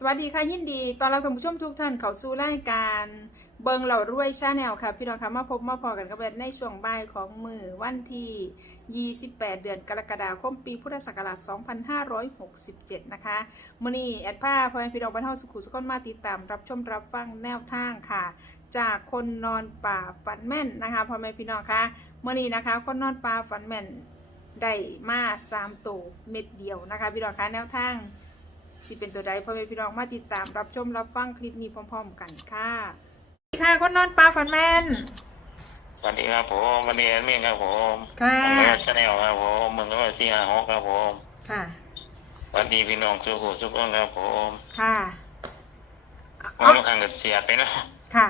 สวัสดีค่ะยินดีตอนรับท่านผู้ชมทุกท่านเข้าสู่รายการเบิงเหล่ารวยชาแนลค่ะ พี่น้องคะมาพบมาพอกันกับแบในช่วงบ่ายของมือวันที่ 28 เดือนกรกฎาคมปีพุทธศักราช 2567 นะคะมื้อนี้แอดผ้าพ่อแม่พี่น้องบ้านเฮาสุขุสุขนมาติดตามรับชมรับฟังแนวทางค่ะ จากคนนอนป่าฝันแม่นนะคะพ่อแม่พี่น้องคะมื้อนี้นะคะ คนนอนป่าฝันแม่นได้มา3ตัวเม็ดเดียวนะคะ พี่น้องคะแนวทาง สิเป็นตัวใดพ่อแม่พี่น้องมาติดตามรับชมรับฟังคลิปนี้พร้อมๆกันค่ะสวัสดีค่ะคนนอนปลาฟันแมนสวัสดีครับผมวันนี้แอดมินครับผมค่ะผมก็ชาแนลครับผมมึงก็ว่าสี่ห้าหกครับผมค่ะสวัสดีพี่น้องทุกคนทุกคนครับผมค่ะวัเอานลูกค้างก็เสียไปนะค่ะ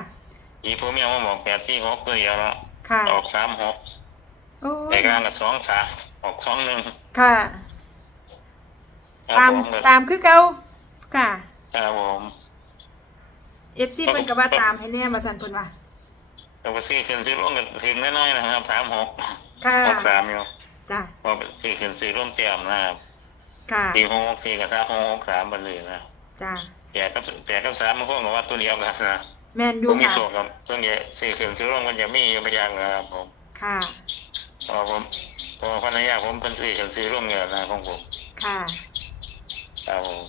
อีผมยังมาบอกแปดสี่หกตัวเดียวแล้วค่ะออกสามหกโอ้แต่กลางกับสองสามออกสองหนึ่งค่ะ ครับตามผมก็ตามคือเก่าค่ะ ครับผม เอฟซีเพิ่นก็ว่าตามให้แน่มาสั่นเพิ่นว่าแต่ว่าสี่ขึ้นสี่ลงกันถึงน้อยๆนะครับสามหกค่ะหกสามอยู่จ้ะพอสี่ขึ้นสี่ร่วมเต็มนะครับค่ะสี่หกหกสี่กับสามหกหกสามบันเลยนะจ้ะแปดกับแปดกับสามมันก็บอกว่าตัวเดียวกันนะแม่นอผยู่มมีค่ะส่วนกับส่วนใหญ่สี่ขึ้นสี่ร่วมมันจะมีอยู่ประยังนะครับผมค่ะ พอผมพอภรรยาผมเป็นสี่กันสี่ร่วมเงินนะของผมค่ะ ครับผม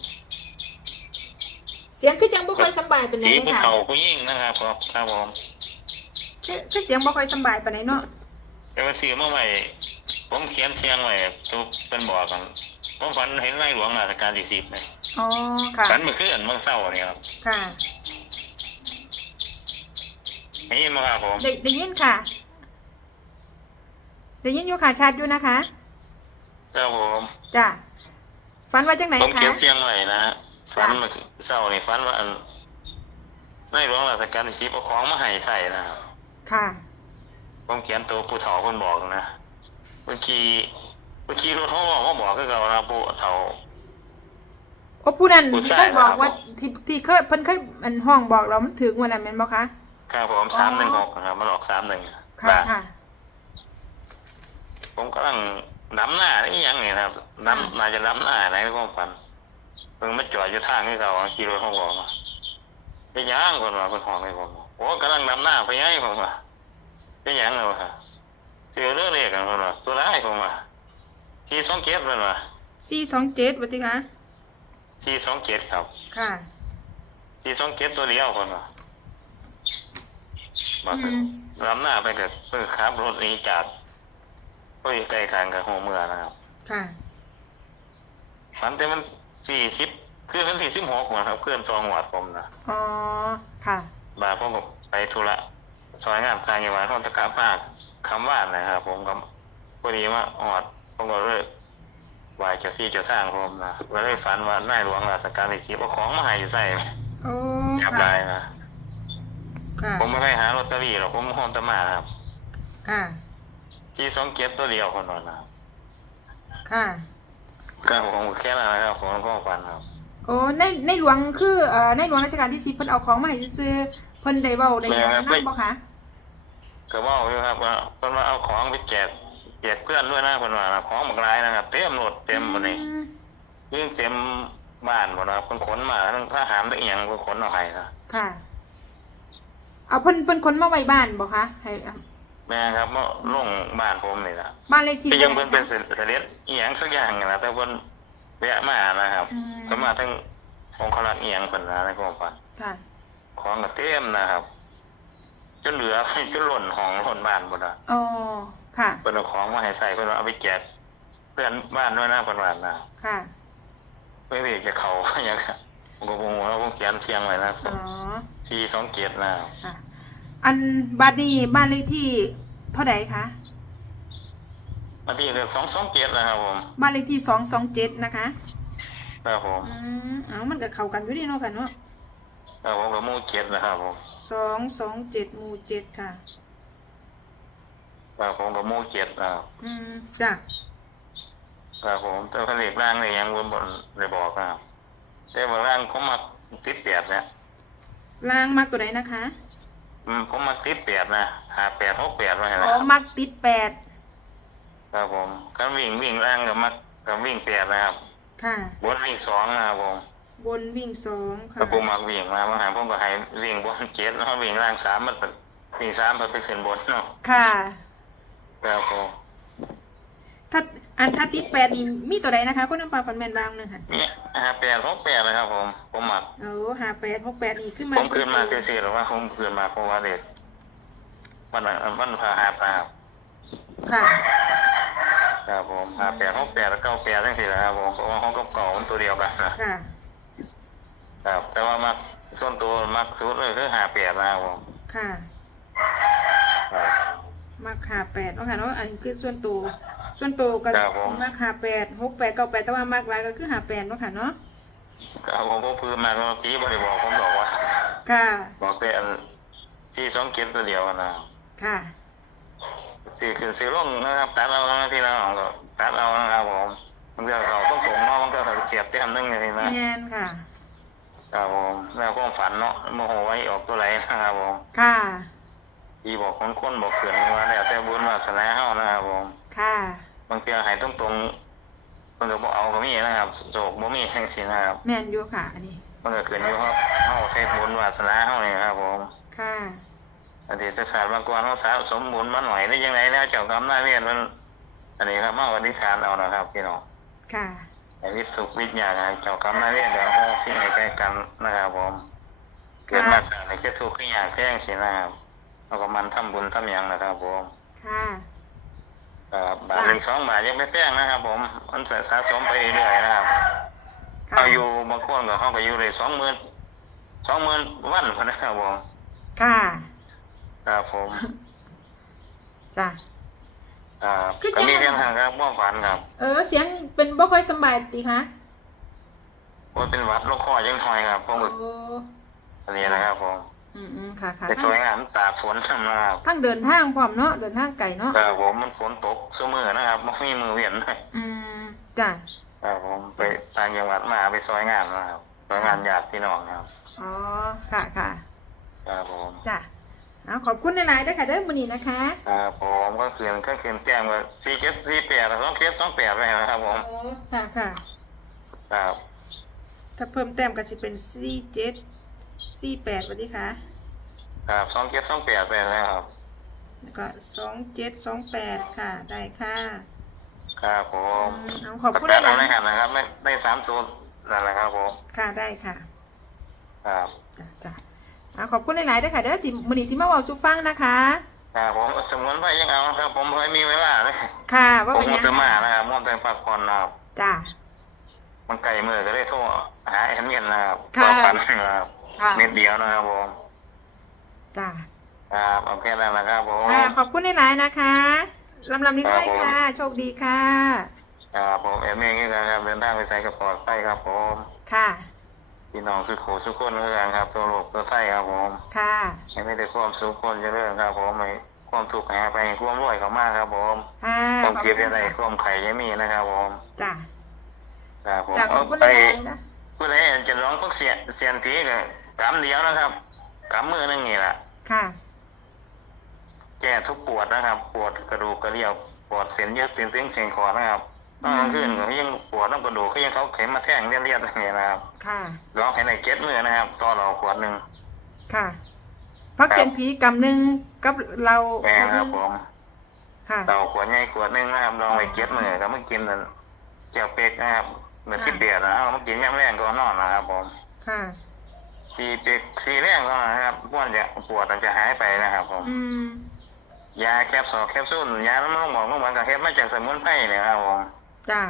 เสียงคือจังบ่ค่อยสำบายปานใดสีเลยผู้ค่ะเฒ่าผู้ยิ่งนะครับผมครับผมคือคือเสียงบ่ค่อยสำบายปานใดเนาะแต่ว่าสีเมื่อไหร่ผมเขียนเชียงไว้ทุกเป็นบอกกันผมฝันเห็นในหลวงราชการที่สิบเนี่ยอ๋อค่ะฝันเมื่อคืนเมื่อเช้าเนี่ยครับค่ะไม่ยินมาครับผมได้ได้ยินค่ะได้ยินอยู่ค่ะชัดอยู่นะคะ ครับผมจ้ะ ฝันว่าจังไหนผมคะเขียนเชียงไว้นะฝันจ้ะเมื่อเช้านี่ฝันว่าอันในหลวงราชการที่สิบเอาของมาให้ใส่นะครับค่ะ ผมเขียนตัวผู้เฒ่าคนบอกนะเมื่อกี้เมื่อกี้รถเขาบอกว่าบอกคือเก่านะผู้เฒ่า โอ้ผู้นั้นผู้ที่ชายเคยบอกนะครับว่าที่ที่เคยเพิ่นเคยอันห้องบอกเรามันถึงวันนั้นแม่นบ่คะ ครับผมอ๋อสามหนึ่งหกนะครับมันออกสามหนึ่งค่ะค่ะ ผมกำลัง น้ำหน้านี่ยังไงนะครับน้ำน่าจะน้ำหน้าไหนในความฝันเพิ่งมาจอดอยู่ทางที่เขาขี่รถเขาบอกมาเป็นหยังคนว่าเป็นห้องให้ผมโอ้กำลังน้ำหน้าไปยังผมว่าเป็นหยังเลยวะเจอเรื่องเรียกกันคนว่าตัวร้ายผมว่าสี่สองเจ็ดเป็นว่า427ว่าติคะสี่สองเจ็ดครับ ค่ะสี่สองเจ็ดตัวเดียวคนว่าบอกอืมน้ำหน้าไปกับเพื่อขับรถหนี้จา กก็อยู่ใกล้ทางกับหัวเมืองนะครับค่ะฝันแต่มันสี่สิบคือวันที่สิบหกนะครับเคลื่อนซองหวัดผมนะอ๋อค่ะบาผมก็ไปธุระซอยงานทางจังหวัดเขาตะกาภาคคำว่านะครับผมก็พอดีว่าหอดผมก็เลยไหวเจ้าที่เจ้าทางผมนะก็เลยฝันว่านายหลวงราชการที่สิบเอาของมาให้ใส่โอ้จับค่ะได้นะค่ะผมไม่ได้หาลอตเตอรี่หรอกผมหอมแตะมาครับ ค่ะ ที่สองเก็บตัวเดียวคนนั้นนะค่ะ ก็ผมแค่นั้นนะครับผมก็ฝันครับโอ้ในในหลวงคือเอ่อในหลวงรัชกาลที่10เพิ่นเอาของมาให้ซื้อๆเพิ่นได้เว้าได้หยังนำบ่คะก็ว่าอยู่ครับว่าคนว่าเอาของไปแจกแจกเพื่อนด้วยนะคนว่านะของบางรายนะครับเต็มรถเต็มหมดนี่อืมยิ่งเต็มบ้านหมดนะครับคนขนมาทั้งทหารทั้งอหย่างคนขนเอาให้นะค่ะ เอาเพิ่นเพิ่นคนมาไว้บ้านบ่คะให้ แม่ครับมาลงบ้านผมนี่นะบ้านเลขที่ที่ยังท่าเพิ่นไหเป็นร่คะเสด็จอหย่างสักอย่างนะแต่เพิ่นแวะมานะครับ อืมเพิ่นมาทั้งองค์ขลักอหย่างเพิ่นนะในความฝันค่ะของก็เต็มนะครับจนเหลือ จนหล่นห้องหล่นบ้านหมดอะอ๋อค่ะ เพิ่นเอาของมาให้ใส่เพิ่นเอาไปแจกเพื่อนบ้านด้วยนะเพิ่นว่านะค่ะไม่ได้จะเขาอย่างครับผมก็งงว่าผมเขียนเสียงไว้นะอ๋อสี่สองเกียรตินะ ค่ะ อันบัดนี้บ้านเลขที่เท่าใดคะวันที่สองสองเกียรตินะครับผมบ้านเลขที่สองสองเจ็ดนะคะครับผมอืมเอามันก็เข้ากันอยู่ดีเนาะค่ะเนาะครับผมกับหมู่เกียรตินะครับผมสองสองเจ็ดหมู่เจ็ดค่ะ ครับผมกับหมู่เกียรตินะครับอืมจ้ะครับผมแต่ผลิตร่างเนี่ยยังบนบนเลยบอกนะครับแต่ว่าร่างผมมาติดเปียดเนี่ย ล่างมักตัวใดนะคะ อืมผมมาติดเปียดนะหาแปดหกแปดไว้อ๋นะอมักติดแปดครับผมก็วิ่งวิ่งร่างกับมักกับวิ่งเปียดนะครับค่ะ บนวิ่งสองนะครับผมอบนวิ่งสองค่ะแล้วผมมักวิ่งมามาหาผมก็ให้วิ่งบนเจ็ดเนาะวิ่งล่างสามมันเป็นวิ่งสามมันไปขึ้นบนเนาะค่ะ ครับผมถ้า อันถ้าติดแปดนี่มีตัวใดนะคะคุณน้ำปลาฟันแมนบางหนึ่งค่ะเนี่ยห้าแปดหกแปดนะครับ ผม ผมมักโอ้หาแปดหกแปดนี่ขึ้นมาผมคืนมาคือสี่หรือว่าผมคืนมาเพราะว่าเด็กมันน่ะมันพาหาปลาครับค่ะ ครับผมหาแปดหกแปดแล้วเก้าแปดทั้งสี่แหละครับผมเพราะว่าเขากับเก่ามันตัวเดียวกันนะค่ะ ครับ แต่ว่ามักส่วนตัวมักสุดเลยคือหาแปดนะครับผมค่ะ ครับมาขาแปดเนาะค่ะเนาะอันนี้คือส่วนตัว ส่วนตัวก็ครับผม มาขาแปดหกแปดเก้าแปดแต่ว่ามากหลายก็คือหาแปดเนาะค่ะเนาะครับผมผมคืนมาเมื่อกี้บริบอกผมบอกว่า ค่ะบอกแต่อันที่สองเก็บตัวเดียวนะครับค่ะสี่คือสี่ร่องนะครับตัดเอานะพี่น้องก็ตัดเอานะครับผมมันก็เขาต้องตรงเนาะมันก็เสียบเต็มนึงอย่างนี้นะแมนค่ะ ครับผมแล้วความฝันเนาะโมโหไว้ออกตัวไหนนะครับผมค่ะ อีบอกคนคนบอกเขื่อนว่าแล้วแต่บุญวาสนาเฮานะครับผมค่ะ บางทีให้ตรงตรงๆมันก็บ่เอาก็มีนะครับโศกบ่มีจังซี่นะครับแมนอยู่ค่ะ อันนี้มันก็ขึ้นอยู่ครับเฮาใช้บุญวาสนาเฮานี่ครับผมค่ะอดีตศาสตร์บางกรเฮาสะสมบุญมาหน่อยได้ยังไงแล้วเจ้ากรรมนายเวรมัน อันนี้ครับเฮาอธิษฐานเอานะครับพี่น้องค่ะให้วิตสุขวิทยาให้เจ้ากรรมนายเวรเดี๋ยวเฮาสิ่งให้แก่กันนะครับผมเกิดมาสร้างในแค่ทุกข์ขึ้นยากแท้งสินะครับแล้วก็มันทำบุญทำหยังนะครับผมค่ะ ครับบาทหนึ่งสองบาทยังไม่แพงนะครับผมมันสะสะสมไปเรื่อยๆนะครับค่ะเอาอยู่บางคนก็เขาก็อยู่เลยสองหมื่นสองหมื่นวันพอนะครับผมค่ะครับผมจ้ะครับคือก็มีจะเพียงทางครับว่าฝันครับ เออ เสียงเป็นบ่ค่อยสำบายติคะว่าเป็นหวัดโรคคอยังถอยครับผมโอ้อันนี้นะครับผม อืมอืมค่ะค่ะไปสวยงามตากฝนทำนะครับทั้งเดินทางพร้อมเนาะเดินทางไกลเนาะครับผมมันฝนตกเสมอนะครับไม่มีมือเวียนเลยอืมจ้ะครับผมไปต่างจังหวัดมาไปซอยงานนะครับซอยงานญาติพี่น้องนะครับอ๋อค่ะค่ะครับผมจ้ะเอาขอบคุณหลายๆด้วยค่ะเด้อมื้อนี้นะคะครับผมก็คืนก็คืนแจ้งว่าสี่เจ็ดสี่แปดสองเคสสองแปดไปนะครับผมอ๋อค่ะค่ะครับถ้าเพิ่มแต้มก็สิเป็นสี่เจ็ด สี่แปดวันนี้ค่ะ ครับสองเจ็ดสองแปดไปแล้วครับ แล้วก็สองเจ็ดสองแปดค่ะ ได้ค่ะ ครับผอืมมเอาขอบคุณจัดหเอาลายในหันนะครับไม่ได้สามตัวนั่นแหละครับผมๆค่ะได้ค่ะ ครับจ้ะจ้ะเอาขอบคุณหลายๆด้วยค่ะ เด้อที่มื้อนี้ที่มาเว้าสู่ฟังนะคะ ครับผมสมุนไพรยังเอาครับ ผมเคยมีเวลาเลยค่ะ ว่าผมเป็นมัยัวงแต่มาไงนะครับมัวแต่พักผ่อนนะครับ จ้ะ มันไกลมือก็เลยโทรหาแอนเมียนนะครับค่ะก็ฝันนะครับ ค่ะเม็ดเดียวนะครับผมจ้ะครับโอเคแล้วนะครับผมค่ะขอบคุณหลายๆนะคะลำลำนี้ด้วยครับผมค่ะ โชคดีค่ะครับผมแอนเมียนนี่นะครับเดินทางไปใส่กระปลอดไปครับผมค่ะพี่น้องสุขโขสุขคนเรื่องครับ ตัวโลกตัวไทยครับผมค่ะให้ไม่ได้ความสุขคนเจะเรื่องครับผมให้ความสุขหาไปความรวยเขามากครับผมค่ะความเก็บขยังไงค่ะความไข่ยังมีนะครับผมจ้ะครับผมจ้ะขอบคุณหไปลายๆนะผู้ใดจะร้องพวกเสียเสียนผีก็ กำเดียวนะครับกำมือหนึงนี่แหละค่ะ แก้ทุกปวดนะครับ ปวดกระดูกกระเดี่ยวปวดเส้นเยืดเส้นตึงเส้นคอนะครับตอนกลางคืนก็ยังปวดน้ำกระดูกก็ยังเขาเข็มมาแทงเลียดๆอย่างเงี้ยนะครับ ค่ะร้องให้ในเก็ดมือนะครับต่อเราขวดหนึ่งค่ะ พักเสียนผีกำหนึ่งกับเราแม่ครับผมค่ะเราขวดใหญ่ขวดหนึ่งนะครับลองไปเก็ดมือก็มากินนั่นเจียวเป็กนะครับเมื่อที่เปียกนะเอามากินยามแรงก่อนนอนนะครับผม ค่ะ สีเป็กสีแรงก็นะครับปวดจะปวดมันจะหายไปนะครับผมอืมยาแคปซอลแคปซูลยาน้ำมันหมอกมันก็เฮ็ดมาจากสมุนไพรเนี่ยครับผมจ้ะ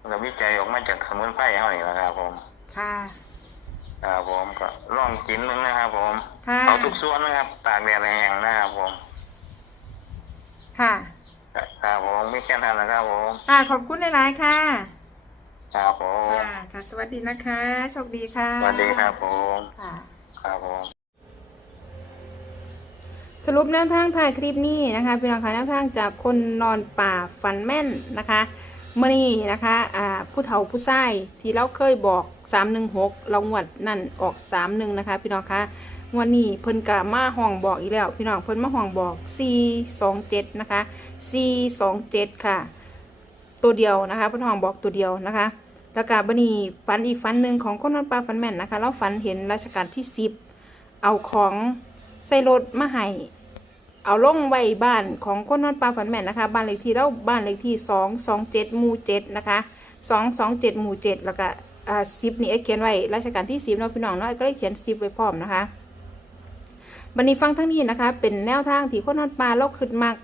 มันก็วิจัยออกมาจากสมุนไพรเฮานี่แหละครับผมค่ะครับผมก็ลองกินมึงนะครับ ผมค่ะเอาทุกส่วนนะครับตากแดดแห้งนะครับผมค่ะครับผมไม่แค่นั้นนะครับผมค่ะขอบคุณหลายๆค่ะ ครับผมค่ะค่ะ สวัสดีนะคะ โชคดีค่ะสวัสดีครับผมค่ะ ครับผมสรุปแนวทางถ่ายคลิปนี้นะคะพี่น้องคะแนวทางจากคนนอนป่าฝันแม่นนะคะเมื่อนี้นะคะอ่าผู้เฒ่าผู้ชายที่เราเคยบอก 316เรางวดนั่นออก 31 นะคะ พี่น้องคะงวันนี้เพิ่นกะมาห้องบอกอีกแล้ว พี่น้องเพิ่นมาห้องบอก 427 นะคะ 427 ค่ะ ตัวเดียวนะคะเพิ่นห้องบอกตัวเดียวนะคะ แล้วก็บันนี้ฝันอีกฝันหนึ่งของคนนอนปลาฝันแม่นนะคะเราฝันเห็นรัชกาลที่สิบเอาของใส่รถมาให้เอาลงไว้บ้านของคนนอนปลาฝันแม่นนะคะ บ้านเลขที่เราบ้านเลขที่สองสองเจ็ดหมู่เจ็ดนะคะสองสองเจ็ดหมู่เจ็ดแล้วก็อ่าสิบนี่เอ็เขียนไว้รัชกาลที่สิบเนาะพี่น้องเนาะก็เลยเขียนสิบไว้พร้อมนะคะบันนี้ฟังทั้งนี้นะคะ เป็นแนวทางที่คนนอนปลาเราขึ้นมาก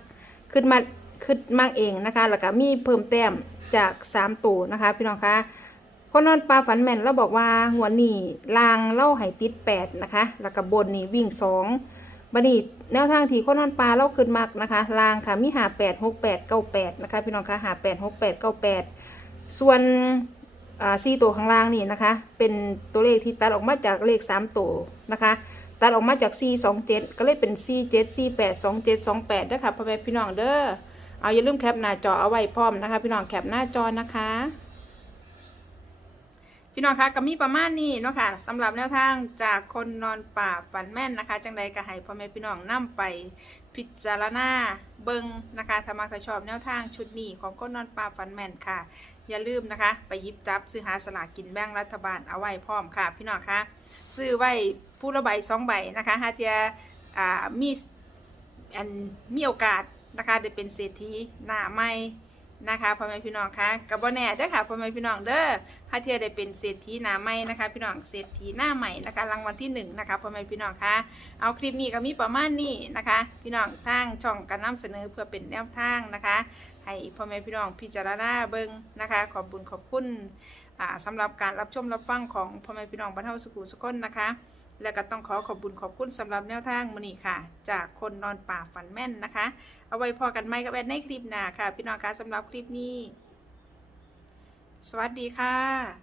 ขึ้นมาขึ้นมากเองนะคะ แล้วก็มีเพิ่มแต้มจากสามตัวนะคะ พี่น้องคะ คนนอนปลาฝันแม่นเราบอกว่าหัวนี่ลางเล่าให้ติดแปดนะคะ แล้วก็บนนี่วิ่งสองบัดนี้แนวทางที่คนนอนปลาเล่าขึ้นมักนะคะ ลางค่ะมีหาแปดหกแปดเก้าแปดนะคะ พี่น้องคะหาแปดหกแปดเก้าแปดส่วนอ่าซีตัวข้างล่างนี่นะคะ เป็นตัวเลขที่ตัดออกมาจากเลขสามตัวนะคะตัดออกมาจาก4 2 7ก็เลยเป็น4 7 4 8 2 7 2 8ด้วยค่ะพ่อแม่พี่น้องเด้อเอาอย่าลืมแคปหน้าจอเอาไว้พร้อมนะคะ พี่น้องแคปหน้าจอนะคะ พี่น้องคะก็มีประมาณนี้เนาะค่ะสำหรับแนวทางจากคนนอนป่าฝันแม่นนะคะ จังใดก็ให้พ่อแม่พี่น้องนํไปพิจารณาเบิงนะคะถ้ามักถ้าชอบแนวทางชุดนี้ของคนนอนป่าฝันแม่นค่ะ อย่าลืมนะคะ ไปยิบจับซื้อหาสลากกินแบ่งรัฐบาลเอาไว้พร้อมค่ะ พี่น้องคะซื้อไว้ผู้ละใบสองใบนะคะฮาเทียมีอันมีโอกาสนะคะได้เป็นเศรษฐีหน้าใหม่ นะคะพ่อแม่พี่น้องคะกับบ่แน่เด้อค่ะพ่อแม่พี่น้องเด้อถ้าเทียได้เป็นเศรษฐีหน้าใหม่นะคะพี่น้องเศรษฐีหน้าใหม่นะคะรางวัลที่หนึ่งนะคะพ่อแม่พี่น้องคะเอาคลิปนี้ก็มีประมาณนี้นะคะ พี่น้องทางช่องการนำเสนอเพื่อเป็นแนวทางนะคะ ให้พ่อแม่พี่น้องพิจารณาเบิ่งนะคะ ขอบบุญขอบคุณอ่าสำหรับการรับชมรับฟังของพ่อแม่พี่น้องบรรเทาสุขุสุขนนะคะ และก็ต้องขอขอบบุญขอบคุณสำหรับแนวทางมือนี่ค่ะ จากคนนอนป่าฝันแม่นนะคะ เอาไว้พอกันไหมกับแอดในคลิปหน้าค่ะ พี่น้องคะสำหรับคลิปนี้ สวัสดีค่ะ